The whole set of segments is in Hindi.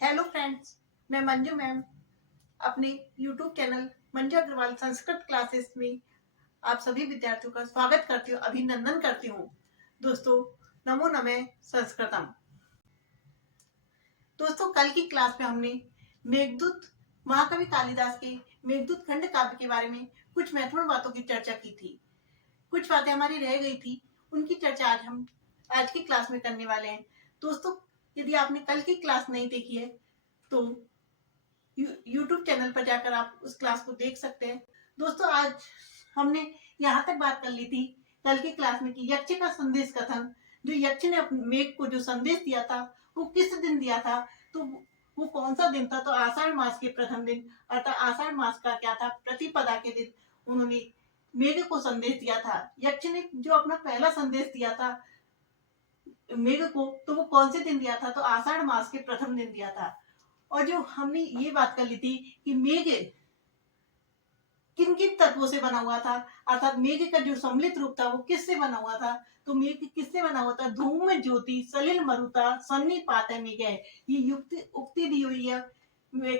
हेलो फ्रेंड्स, मैं मंजू मैम अपने YouTube channel Manju Agrawal Sanskrit classes में आप सभी विद्यार्थियों का स्वागत करती हूँ, अभिनंदन करती हूँ। दोस्तों, नमो नमः संस्कृतम। दोस्तों, कल की क्लास में हमने मेघदूत महाकवि कालिदास के मेघदूत खंड काव्य के बारे में कुछ महत्वपूर्ण बातों की चर्चा की थी। कुछ बातें हमारी रह गई थी, उनकी चर्चा आज की क्लास में करने वाले हैं। दोस्तों, यदि आपने कल की क्लास नहीं देखी है तो यूट्यूब चैनल पर जाकर आप उस क्लास को देख सकते हैं। दोस्तों, आज हमने यहाँ तक बात कर ली थी कल की क्लास में कि यक्ष का संदेश कथन, जो यक्ष ने मेघ को जो संदेश दिया था वो किस दिन दिया था, तो वो कौन सा दिन था। तो आषाढ़ मास के प्रथम दिन, अर्थात आषाढ़ मास का क्या था, प्रतिपदा के दिन उन्होंने मेघ को संदेश दिया था। यक्ष ने जो अपना पहला संदेश दिया था मेघ को, तो वो कौन से दिन दिया था, तो आषाढ़ मास के प्रथम दिन दिया था। और जो हमने ये बात कर ली थी कि मेघ किन किन तत्वों से बना हुआ था, अर्थात मेघ का जो सम्मिलित रूप था वो किससे बना हुआ था। तो मेघ किससे बना हुआ था, धूम ज्योति सलिल मरुता सन्निपात मेघ है। ये युक्ति उक्ति दी हुई है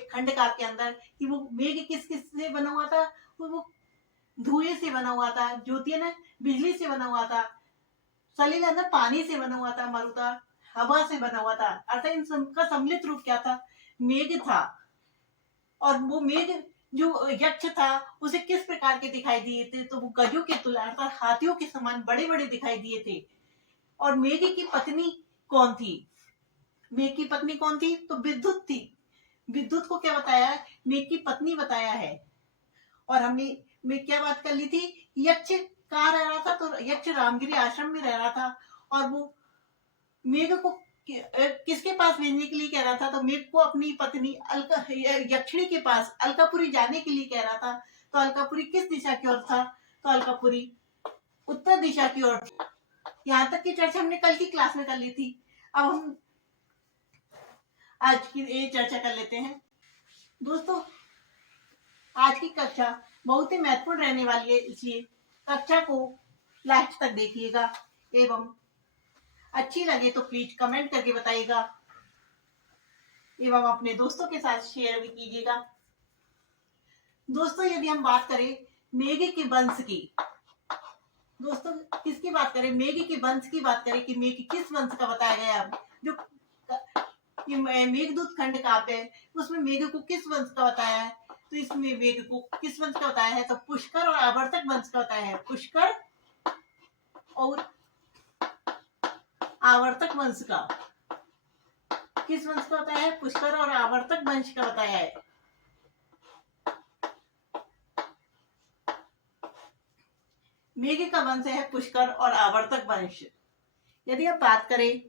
खंड काव्य के अंदर कि वो मेघ किस किस से बना हुआ था। तो वो धुएं से बना हुआ था, ज्योति ने बिजली से बना हुआ था, सलिल अंदर पानी से बना हुआ था, मरुता हवा से बना हुआ था। अर्थात इन सबका सम्मिलित रूप क्या था, मेघ था। और वो मेघ जो यक्ष था उसे किस प्रकार के दिखाई दिए थे, तो वो गजों के तुल्य अर्थात हाथियों के समान बड़े बड़े दिखाई दिए थे। और मेघ की पत्नी कौन थी, मेघ की पत्नी कौन थी, तो विद्युत थी। विद्युत को क्या बताया है, मेघ की पत्नी बताया है। और हमने में क्या बात कर ली थी, यक्ष कहाँ रह रहा था, तो यक्ष रामगिरी आश्रम में रह रहा था। और वो मेघ को किसके पास भेजने के लिए कह रहा था, तो मेघ को अपनी पत्नी अलका यक्षिणी के पास अलकापुरी जाने के लिए कह रहा था। तो अलकापुरी किस दिशा की ओर था, तो अलकापुरी उत्तर दिशा की ओर। यहाँ तक की चर्चा हमने कल की क्लास में कर ली थी। अब हम आज की ये चर्चा कर लेते हैं। दोस्तों, आज की कक्षा बहुत ही महत्वपूर्ण रहने वाली है, इसलिए कक्षा को लास्ट तक देखिएगा एवं अच्छी लगे तो प्लीज कमेंट करके बताइएगा एवं अपने दोस्तों के साथ शेयर भी कीजिएगा। दोस्तों, यदि हम बात करें मेघ के वंश की, दोस्तों किसकी बात करें, मेघ के वंश की बात करें कि मेघ किस वंश का बताया गया, जो मेघदूत खंड काव्य है उसमें मेघ को किस वंश का बताया है, तो इसमें मेघ को किस वंश का बताया है, तो पुष्कर और आवर्तक वंश का बताया है। पुष्कर और आवर्तक वंश का, किस वंश का बताया है, पुष्कर और आवर्तक वंश का बताया है। मेघ का वंश है पुष्कर और आवर्तक वंश। यदि आप बात करें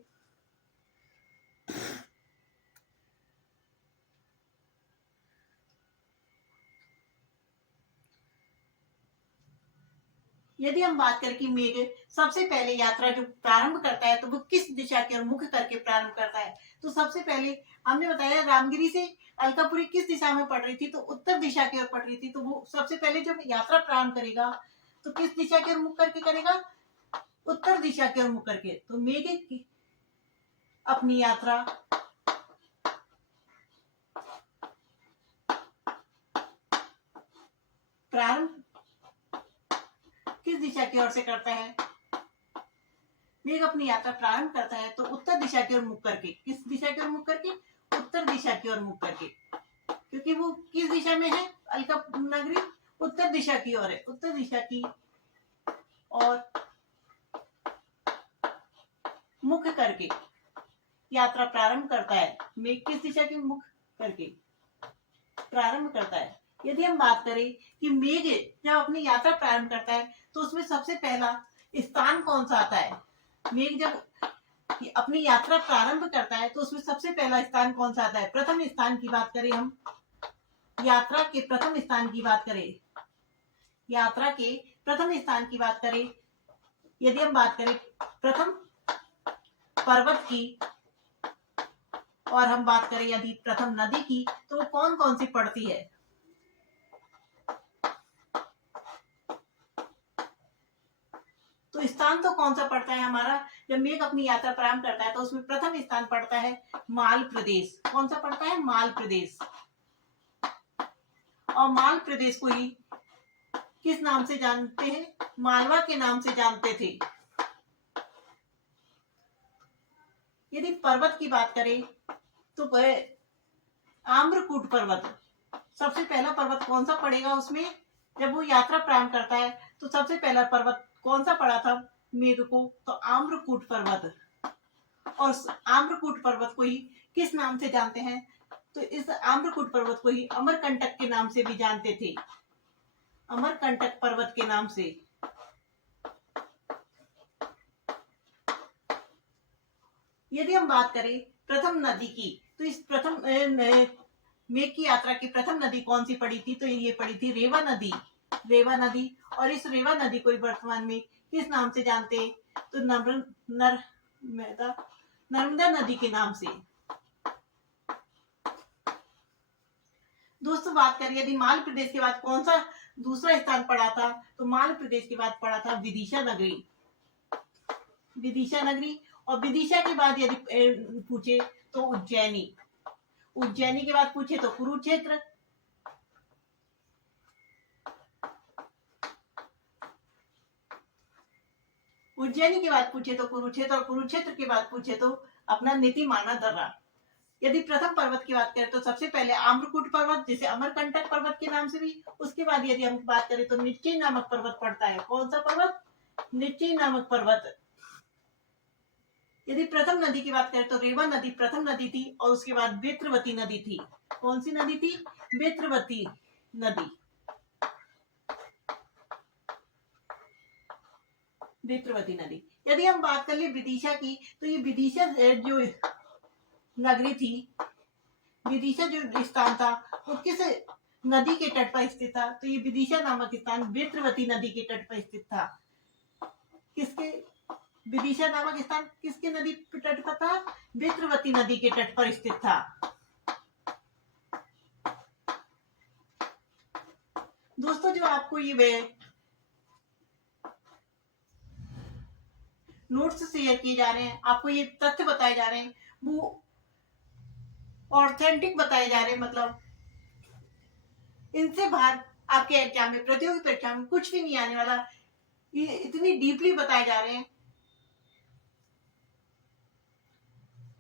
यदि हम बात करें कि मेघ सबसे पहले यात्रा जो प्रारंभ करता है तो वो किस दिशा की ओर मुख करके प्रारंभ करता है, तो सबसे पहले हमने बताया रामगिरी से अलकापुरी किस दिशा में पड़ रही थी, तो उत्तर दिशा की ओर पड़ रही थी। तो वो सबसे पहले जब यात्रा प्रारंभ करेगा तो किस दिशा की ओर मुख करके करेगा, उत्तर दिशा की ओर मुख करके। तो मेघ अपनी यात्रा प्रारंभ किस दिशा की ओर से करता है, मेघ अपनी यात्रा प्रारंभ करता है तो उत्तर दिशा की ओर मुख करके। किस दिशा की ओर मुख करके, उत्तर दिशा की ओर मुख करके, क्योंकि वो किस दिशा में है, अलका नगरी उत्तर दिशा की ओर है। उत्तर दिशा की और मुख करके यात्रा प्रारंभ करता है। मेघ किस दिशा की मुख करके प्रारंभ करता है। यदि हम बात करें कि मेघ जब अपनी यात्रा प्रारंभ करता है तो उसमें सबसे पहला स्थान कौन सा आता है, मेघ जब अपनी यात्रा प्रारंभ करता है तो उसमें सबसे पहला स्थान कौन सा आता है। प्रथम स्थान की बात करें, हम यात्रा के प्रथम स्थान की बात करें, यात्रा के प्रथम स्थान की बात करें, यदि हम बात करें प्रथम पर्वत की और हम बात करें यदि प्रथम नदी की, तो वो कौन कौन सी पड़ती है, तो स्थान तो कौन सा पड़ता है हमारा, जब मेघ अपनी यात्रा प्रारंभ करता है तो उसमें प्रथम स्थान पड़ता है माल प्रदेश। कौन सा पड़ता है, माल प्रदेश। और माल प्रदेश को ही किस नाम से जानते हैं, मालवा के नाम से जानते थे। यदि पर्वत की बात करें तो आम्रकूट पर्वत, सबसे पहला पर्वत कौन सा पड़ेगा उसमें, जब वो यात्रा प्रारंभ करता है तो सबसे पहला पर्वत कौन सा पड़ा था मेघ को, तो आम्रकूट पर्वत। और आम्रकूट पर्वत को ही किस नाम से जानते हैं, तो इस आम्रकूट पर्वत को ही अमरकंटक के नाम से भी जानते थे, अमरकंटक पर्वत के नाम से। यदि हम बात करें प्रथम नदी की, तो इस प्रथम मेघ की यात्रा की प्रथम नदी कौन सी पड़ी थी, तो ये पड़ी थी रेवा नदी, रेवा नदी। और इस रेवा नदी को वर्तमान में किस नाम से जानते हैं, तो नर्मदा नदी के नाम से। दोस्तों बात करें यदि माल प्रदेश के बाद कौन सा दूसरा स्थान पड़ा था, तो माल प्रदेश के बाद पड़ा था विदिशा नगरी, विदिशा नगरी। और विदिशा के बाद यदि पूछे तो उज्जैनी, उज्जैनी के बाद पूछे तो कुरुक्षेत्र, उज्जैनी के बाद पूछे तो कुरुक्षेत्र, और कुरुक्षेत्र के बाद पूछे तो अपना नीतिमाना दर्रा। यदि प्रथम पर्वत की बात करें तो सबसे पहले आम्रकूट पर्वत, जिसे अमरकंटक पर्वत के नाम से भी, उसके बाद यदि हम बात करें तो निश्चय नामक पर्वत पड़ता है। कौन सा पर्वत, निश्चय नामक पर्वत। यदि प्रथम नदी की बात करें तो रेवा नदी प्रथम नदी थी, और उसके बाद बेत्रवती नदी थी। कौन सी नदी थी, बेत्रवती नदी, बेत्रवती नदी। यदि हम बात कर ले विदिशा की, तो ये विदिशा जो नगरी थी, विदिशा जो स्थान था वो किस नदी के तट पर स्थित था, तो ये विदिशा नामक स्थान बेत्रवती नदी के तट पर स्थित था। किसके, विदिशा नामक स्थान किसके नदी तट पर था, बेत्रवती नदी के तट पर स्थित था। दोस्तों जो आपको ये नोट्स शेयर किए जा रहे हैं, आपको ये तथ्य बताए जा रहे हैं, वो ऑथेंटिक बताए जा रहे हैं, मतलब इनसे बाहर आपके एग्जाम में, प्रतियोगी परीक्षा में कुछ भी नहीं आने वाला, ये इतनी डीपली बताए जा रहे हैं।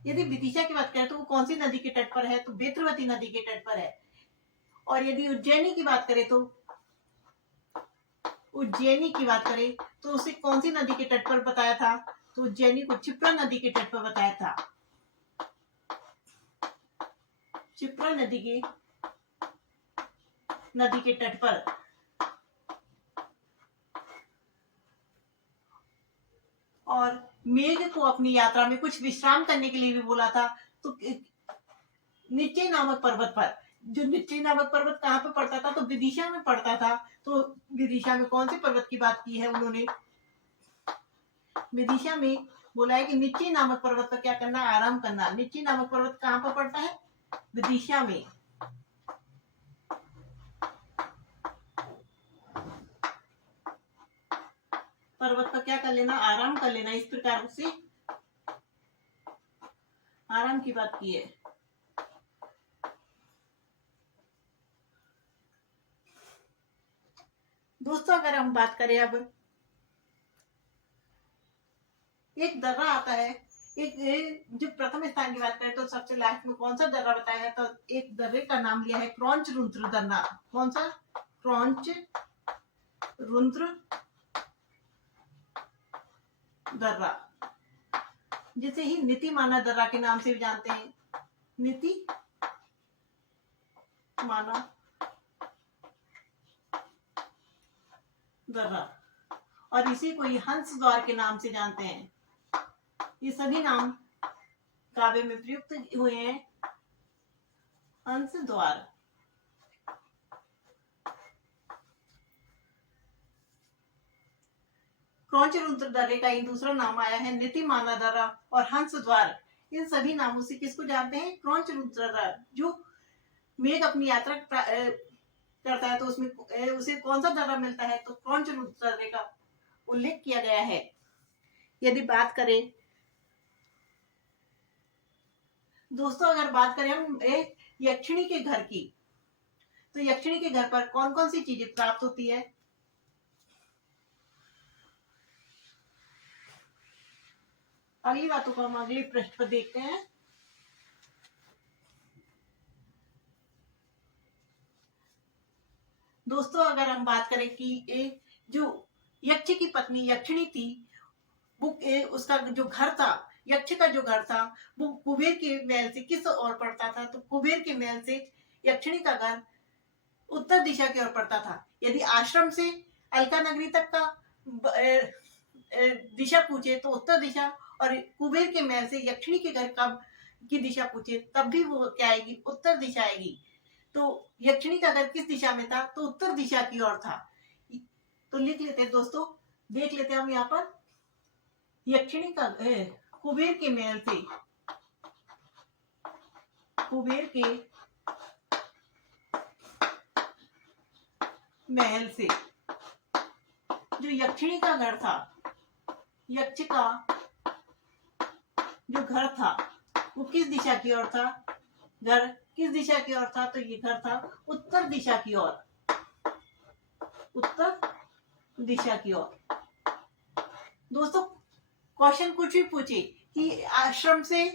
यदि विदिशा की बात करें तो वो कौन सी नदी के तट पर है, तो बेत्रवती नदी के तट पर है। और यदि उज्जैनी की बात करें तो उज्जैनी की बात करें तो उसे कौन सी नदी के तट पर बताया था, तो उज्जैनी को क्षिप्रा नदी के तट पर बताया था, क्षिप्रा नदी के तट पर। और मेघ को अपनी यात्रा में कुछ विश्राम करने के लिए भी बोला था, तो निश्चय नामक पर्वत पर। जो निश्चय नामक पर्वत कहाँ पे पड़ता था, तो विदिशा में पड़ता था। तो विदिशा में कौन से पर्वत की बात की है उन्होंने, विदिशा में बोला है कि निश्चय नामक पर्वत पर क्या करना, आराम करना। निश्चय नामक पर्वत कहाँ पर पड़ता है, विदिशा में। पर्वत पर क्या कर लेना, आराम कर लेना। इस प्रकार से आराम की बात की है। दोस्तों अगर हम बात करें, अब एक दर्रा आता है, एक जो प्रथम स्थान की बात करें तो सबसे लास्ट में कौन सा दर्रा बताया है, तो एक दर्रे का नाम लिया है क्रौंच रुद्र दर्रा। कौन सा, क्रौंच रुद्र दर्रा, जिसे ही नीतिमाना दर्रा के नाम से भी जानते हैं, नीति माना दर्रा, और इसी को ही हंस द्वार के नाम से जानते हैं। ये सभी नाम काव्य में प्रयुक्त हुए हैं। हंस द्वार, क्रौंच रुद्र दर्रे का ही दूसरा नाम आया है नीतिमाना दर्रा और हंस द्वार। इन सभी नामों से किसको जानते हैं, क्रौंच रुद्र दर्रा। जो मेघ अपनी यात्रा करता है तो उसमें उसे कौन सा दर्रा मिलता है, तो क्रौंच रुद्र दर्रे का उल्लेख किया गया है। यदि बात करें दोस्तों, अगर बात करें हम एक यक्षिणी के घर की, तो यक्षिणी के घर पर कौन कौन सी चीजें प्राप्त होती है? अगली बातों को हम अगले पृष्ठ पर देखते हैं। दोस्तों, अगर हम बात करें कि जो यक्ष की पत्नी यक्षिणी थी, वो उसका जो घर था, यक्ष का जो घर था, वो कुबेर के महल से किस ओर पड़ता था? तो कुबेर के महल से यक्षिणी का घर उत्तर दिशा की ओर पड़ता था। यदि आश्रम से अलका नगरी तक का दिशा पूछे तो उत्तर दिशा, और कुबेर के महल से यक्षिणी के घर कब की दिशा पूछे तब भी वो क्या आएगी? उत्तर दिशा आएगी। तो यक्षिणी का घर किस दिशा में था? तो उत्तर दिशा की ओर था। तो लिख लेते हैं दोस्तों, देख लेते हैं हम यहाँ पर। यक्षिणी का कुबेर के महल से, कुबेर के महल से जो यक्षिणी का घर था, यक्ष का जो घर था वो किस दिशा की ओर था? घर किस दिशा की ओर था? तो ये घर था उत्तर दिशा की ओर, उत्तर दिशा की ओर। दोस्तों, क्वेश्चन कुछ भी पूछे कि आश्रम से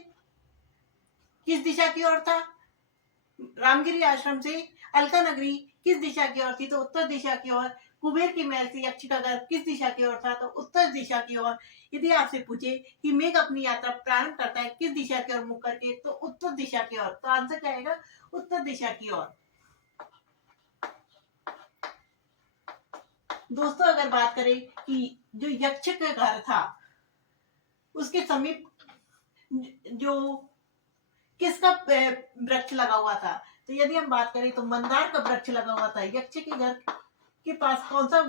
किस दिशा की ओर था, रामगिरी आश्रम से अलका नगरी किस दिशा की ओर थी? तो उत्तर दिशा की ओर। कुबेर की महल से यक्ष का घर किस दिशा की ओर था? तो उत्तर दिशा की ओर। यदि आपसे पूछे कि मेघ अपनी यात्रा प्रारंभ करता है किस दिशा की ओर मुख करके? तो उत्तर दिशा की ओर। तो आंसर क्या आएगा? उत्तर दिशा की ओर। दोस्तों, अगर बात करें कि जो यक्ष का घर था उसके समीप जो किसका वृक्ष लगा हुआ था? तो यदि हम बात करें तो मंदार का वृक्ष लगा हुआ था। यक्ष के घर के पास कौन सा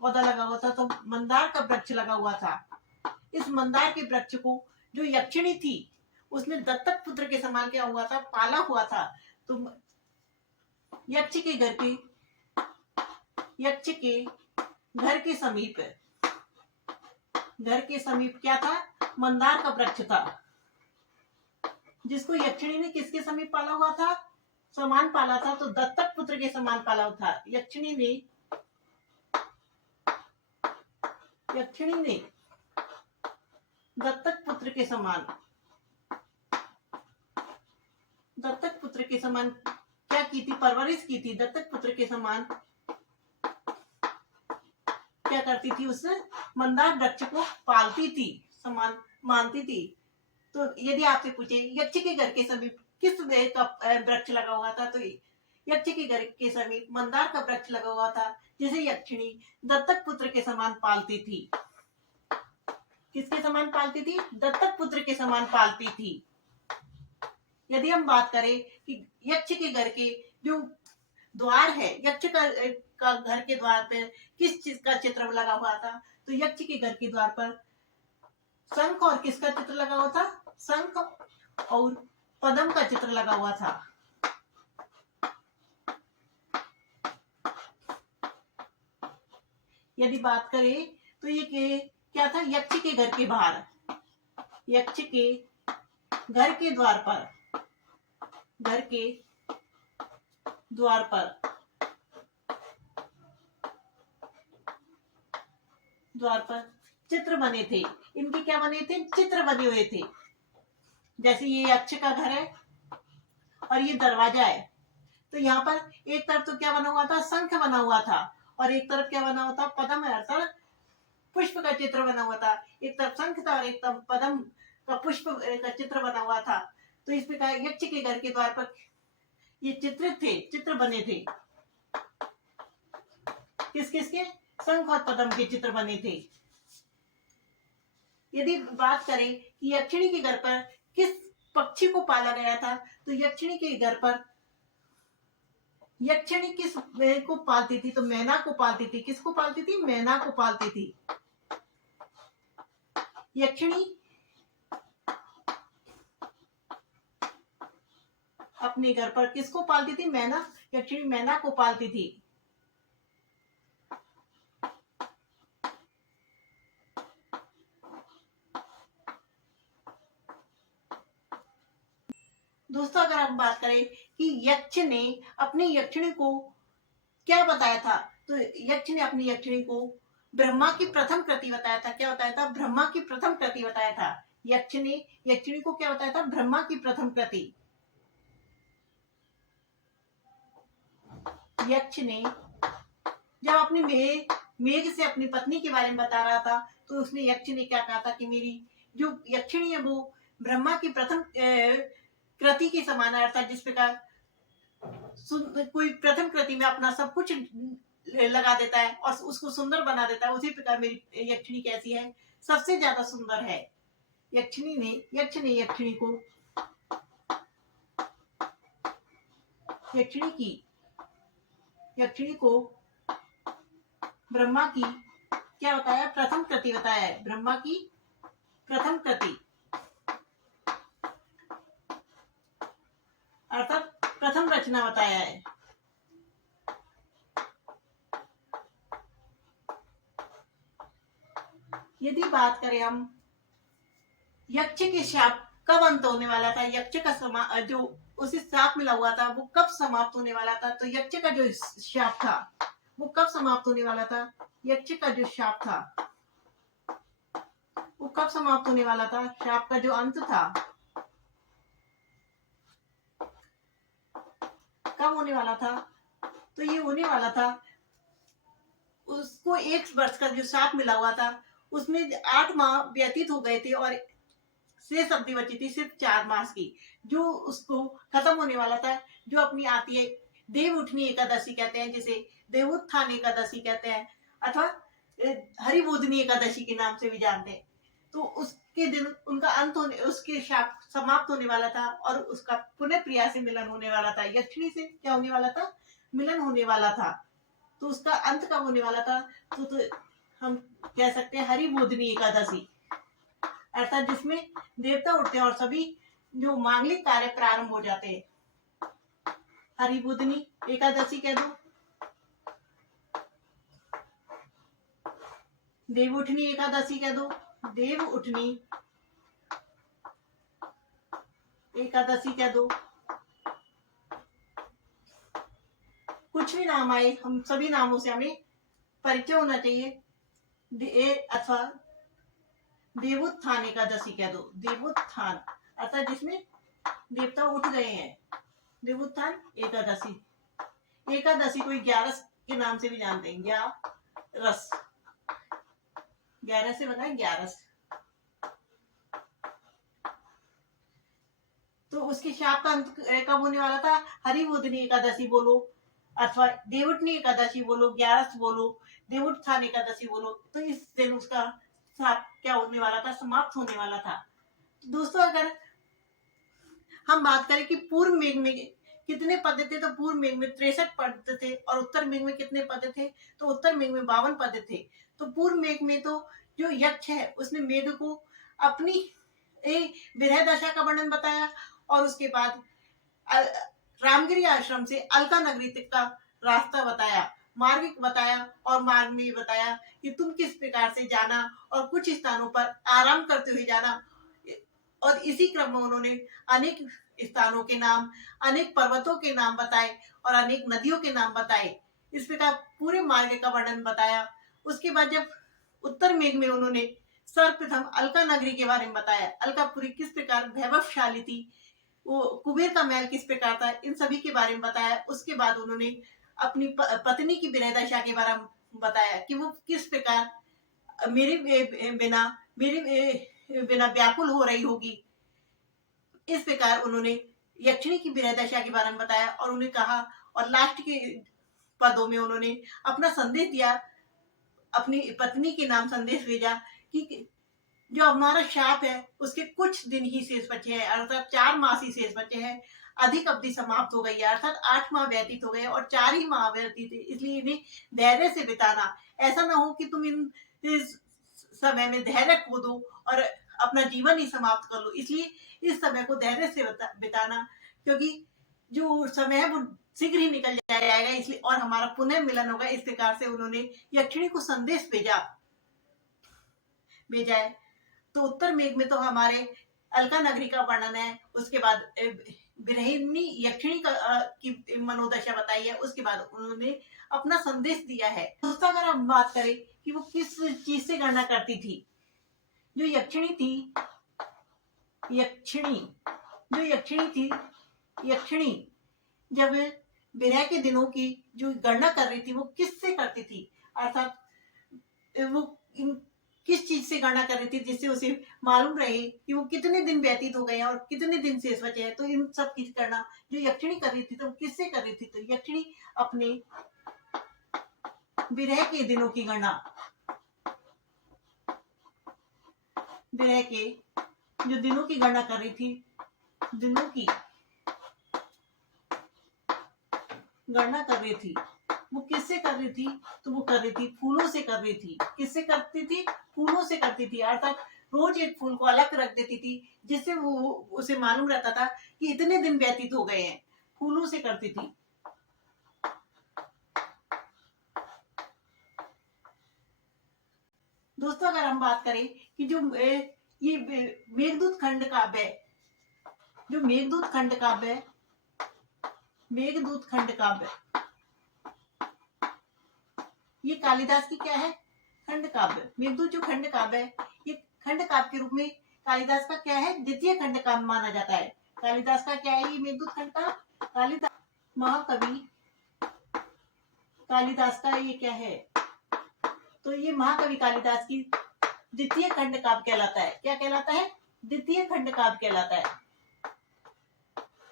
पौधा लगा हुआ था? तो मंदार का वृक्ष लगा हुआ था। इस मंदार के वृक्ष को जो यक्षिणी थी उसने दत्तक पुत्र के समान क्या हुआ था? पाला हुआ था। तो यक्ष के घर के, यक्ष के घर के समीप, घर के समीप क्या था? मंदार का वृक्ष था, जिसको यक्षिणी ने किसके समीप पाला हुआ था? समान पाला था। तो दत्तक पुत्र के समान पाला हुआ था। यक्षिणी ने दत्तक पुत्र के समान, दत्तक पुत्र के समान क्या की थी? परवरिश की थी। दत्तक पुत्र के समान क्या करती थी? उस मंदार वृक्ष को पालती थी, समान मानती थी। तो यदि आपसे पूछे यक्ष के घर के समीप किस का वृक्ष लगा हुआ था? तो यक्ष के घर के समीप मंदार का वृक्ष लगा हुआ था, जिसे यक्षिणी दत्तक पुत्र के समान पालती थी। किसके समान पालती थी? दत्तक पुत्र के समान पालती थी। यदि हम बात करें कि यक्ष के घर के जो द्वार है, यक्ष का घर के द्वार पर किस चीज का चित्र लगा हुआ था? तो यक्ष के घर के द्वार पर शंख और किसका चित्र लगा हुआ था? शंख और पद्म का चित्र लगा हुआ था। यदि बात करें तो ये क्या था? यक्ष के घर के बाहर, यक्ष के घर के द्वार पर, घर के द्वार पर, द्वार पर चित्र बने थे। इनके क्या बने थे? चित्र बने हुए थे। जैसे ये यक्ष का घर है और ये दरवाजा है, तो यहाँ पर एक तरफ तो क्या बना हुआ था? शंख बना हुआ था, और एक तरफ क्या बना हुआ था? पद्म अर्थात पुष्प का चित्र बना हुआ था। एक तरफ शंख था और एक तरफ पद्म का पुष्प का चित्र बना हुआ था। तो इस प्रकार यक्ष के घर के द्वार पर ये चित्र बने थे। किस किस के? शंख और पद्म के चित्र बने थे। यदि बात करें कि यक्षिणी के घर पर किस पक्षी को पाला गया था? तो यक्षिणी के घर पर यक्षिणी किस को पालती थी? तो मैना को पालती थी। किसको पालती थी? मैना को पालती थी। यक्षिणी अपने घर पर किसको पालती थी? मैना। यक्षिणी मैना को पालती थी। दोस्तों अगर हम बात करें कि यक्ष ने अपनी यक्षिणी को क्या बताया था, तो यक्ष ने अपनी यक्षिणी को ब्रह्मा की प्रथम कृति बताया था। क्या बताया था? ब्रह्मा की प्रथम कृति बताया था। यक्ष ने यक्षिणी को क्या बताया था? ब्रह्मा की प्रथम कृति। यक्ष ने जब अपनी मेघ से अपनी पत्नी के बारे में बता रहा था, तो उसने यक्ष ने क्या कहा था कि मेरी जो यक्षिणी है वो ब्रह्मा की प्रथम कृति के समान है, अर्थात जिस प्रकार कोई प्रथम कृति में अपना सब कुछ लगा देता है और उसको सुंदर बना देता है, उसी प्रकार मेरी यक्षिणी कैसी है? सबसे ज्यादा सुंदर है। यक्ष ने यक्षिणी को यक्षिणी को ब्रह्मा की क्या बताया? प्रथम कृति बताया है। ब्रह्मा की प्रथम कृति अर्थात प्रथम रचना बताया है। यदि बात करें हम यक्ष के शाप कब अंत होने वाला था, यक्ष का जो उसे शाप मिला हुआ था वो कब समाप्त होने वाला था, तो यक्ष का जो शाप था वो कब समाप्त होने वाला था? यक्ष का जो शाप था वो कब समाप्त होने वाला था? शाप का जो अंत था कब होने वाला था? तो ये होने वाला था, उसको 1 वर्ष का जो शाप मिला हुआ था उसमें 8 माह व्यतीत हो गए थे और शेष अवधि बची थी सिर्फ 4 मास की, जो उसको खत्म होने वाला था। जो अपनी आती है देव उठनी एकादशी कहते हैं, जिसे देवोत्थान एकादशी कहते हैं, अथवा हरिबोधनी एकादशी के नाम से भी जानते हैं। तो उसके दिन उनका अंत होने, उसके शाप समाप्त होने वाला था और उसका पुनः प्रिया से मिलन होने वाला था। यक्षिणी से क्या होने वाला था? मिलन होने वाला था। तो उसका अंत कब होने वाला था? तो हम कह सकते हैं हरिबोधनी एकादशी, अर्थात जिसमें देवता उठते हैं और सभी जो मांगलिक कार्य प्रारंभ हो जाते हैं। हरिबोधनी एकादशी कह दो, देव उठनी एकादशी कह दो, देव उठनी एकादशी कह दो, कुछ भी नाम आए हम सभी नामों से हमें परिचय होना चाहिए। अथवा देवोत्थान एकादशी कह दो, देवोत्थान अर्थात जिसमें देवता उठ गए हैं, देवोत्थान एकादशी। एकादशी को 11 के नाम से भी जानते हैं, 11 से बना 11। तो उसके शाप का अंत कब होने वाला था? हरिबोधनी एकादशी बोलो अथवा देवउठनी एकादशी बोलो, 11 बोलो, देवोत्थान एकादशी बोलो, तो इस दिन उसका शाप क्या होने वाला था? समाप्त होने वाला था। दोस्तों अगर हम बात करें कि पूर्व मेघ में कितने पद थे, तो पूर्व मेघ में 63 पद थे और उत्तर मेघ में कितने पद थे? तो उत्तर मेघ में 52 पद थे। तो पूर्व मेघ में तो जो यक्ष है उसने मेघ को अपनी विरह दशा का वर्णन बताया और उसके बाद रामगिरी आश्रम से अलका नगरी तक का रास्ता बताया, मार्ग बताया और मार्ग में बताया कि तुम किस प्रकार से जाना और कुछ स्थानों पर आराम करते हुए जाना। और इसी क्रम में उन्होंने अनेक स्थानों के नाम, अनेक पर्वतों के नाम बताए और अनेक नदियों के नाम बताए। इस प्रकार पूरे मार्ग का वर्णन बताया। उसके बाद जब उत्तर मेघ में उन्होंने सर्वप्रथम अलका नगरी के बारे में बताया, अलकापुरी किस प्रकार वैभवशाली थी, वो कुबेर का महल किस प्रकार था, इन सभी के बारे में बताया। उसके बाद उन्होंने अपनी पत्नी की विरह दशा के बारे में बताया कि वो किस प्रकार मेरे बिना व्याकुल हो रही होगी। इस प्रकार उन्होंने यक्षिणी की विरह दशा के बारे में बताया और उन्हें कहा, और लास्ट के पदों में उन्होंने अपना संदेश दिया, अपनी पत्नी के नाम संदेश भेजा कि जो हमारा शाप है उसके कुछ दिन ही शेष बचे हैं, अर्थात 4 मास ही शेष बचे हैं। अधिक अवधि समाप्त हो गई है, अर्थात 8 माह व्यतीत हो गए और 4 ही माह व्यतीत है, इसलिए इन्हें धैर्य से बिताना। ऐसा ना हो कि तुम इस समय में धैर्य खो दो और अपना जीवन ही समाप्त कर लो। इसलिए इस समय को धैर्य से बिताना, क्योंकि जो समय है वो शीघ्र ही निकल जाएगा, इसलिए और हमारा पुनः मिलन होगा। इस प्रकार से उन्होंने यक्षिणी को संदेश भेजा है। तो उत्तर मेघ में तो हमारे अलका नगरी का वर्णन है, उसके बाद विरहिणी यक्षिणी की मनोदशा बताई है, उसके बाद उन्होंने अपना संदेश दिया है। दोस्तों अगर हम बात करें कि वो किस चीज से गणना करती थी, जो यक्षिणी थी, यक्षिणी जब विरह के दिनों की जो गणना कर रही थी वो किससे करती थी, अर्थात वो किस चीज से गणना कर रही थी जिससे उसे मालूम रहे कि वो कितने दिन व्यतीत हो गए हैं और कितने दिन शेष बचे हैं। तो इन सब की गणना जो यक्षिणी कर रही थी तो किससे कर रही थी, तो यक्षिणी अपने विरह के दिनों की गणना, विरह के जो दिनों की गणना कर रही थी, दिनों की गणना कर रही थी, वो किससे कर रही थी, तो वो कर रही थी फूलों से कर रही थी। किससे करती थी, फूलों से करती थी, अर्थात रोज एक फूल को अलग रख देती थी जिससे वो उसे मालूम रहता था कि इतने दिन व्यतीत हो गए हैं। फूलों से करती थी। दोस्तों अगर हम बात करें कि जो ये मेघदूत खंड काव्य, जो मेघदूत खंड काव्य, मेघदूत खंड काव्य ये कालिदास की क्या है, खंड काव्य। मेघदूत जो खंड काव्य है ये खंड काव्य के रूप में कालिदास का क्या है, द्वितीय खंड काव्य माना जाता है। कालिदास का क्या है ये मेघदूत खंड का, कालिदास महाकवि कालिदास का ये क्या है, तो ये महाकवि कालिदास की द्वितीय खंड काव्य कहलाता है। क्या कहलाता है, द्वितीय खंड काव्य कहलाता है,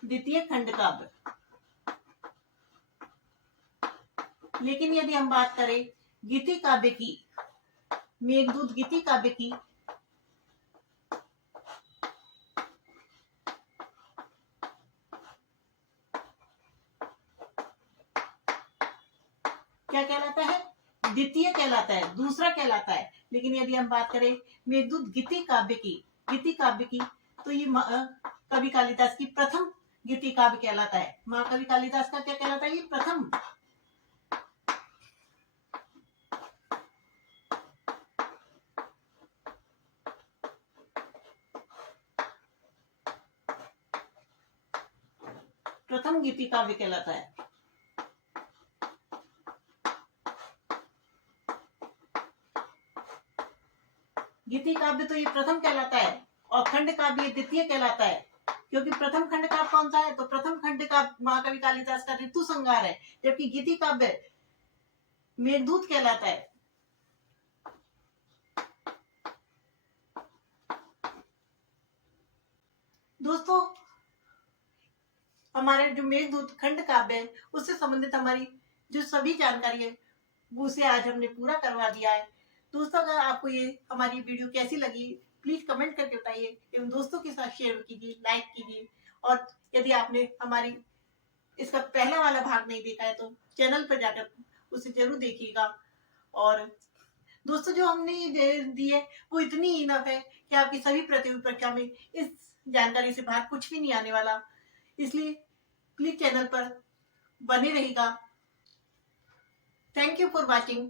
द्वितीय खंड काव्य। लेकिन यदि हम बात करें गीति काव्य की, मेघदूत गीति काव्य की, क्या कहलाता है, द्वितीय कहलाता है, दूसरा कहलाता है। लेकिन यदि हम बात करें मेघदूत गीति काव्य की, गीति काव्य की, तो ये कवि कालिदास की प्रथम गीति काव्य कहलाता है। महाकवि कालिदास का क्या कहलाता है, ये प्रथम प्रथम गीति काव्य कहलाता है। गीति काव्य तो ये प्रथम कहलाता है और खंड काव्य द्वितीय कहलाता है। क्योंकि प्रथम खंड काव्य कौन सा है, तो प्रथम खंड का महाकवि कालिदास का ऋतु संहार है, जबकि गीति काव्य मेघदूत कहलाता है। दोस्तों हमारे जो मेघदूत खंड काव्य है उससे संबंधित हमारी जो सभी जानकारी है उसे आज हमने पूरा करवा दिया है। दोस्तों अगर आपको ये हमारी वीडियो कैसी लगी प्लीज कमेंट करके बताइए एवं दोस्तों के साथ शेयर कीजिए, लाइक कीजिए। और यदि आपने हमारी इसका पहला वाला भाग नहीं देखा है तो चैनल पर जाकर उसे जरूर देखिएगा। और दोस्तों जो हमने दी है वो इतनी इनफ है कि आपकी सभी प्रतियोगी परीक्षा में इस जानकारी से बाहर कुछ भी नहीं आने वाला, इसलिए प्लीज चैनल पर बने रहिएगा। Thank you for watching.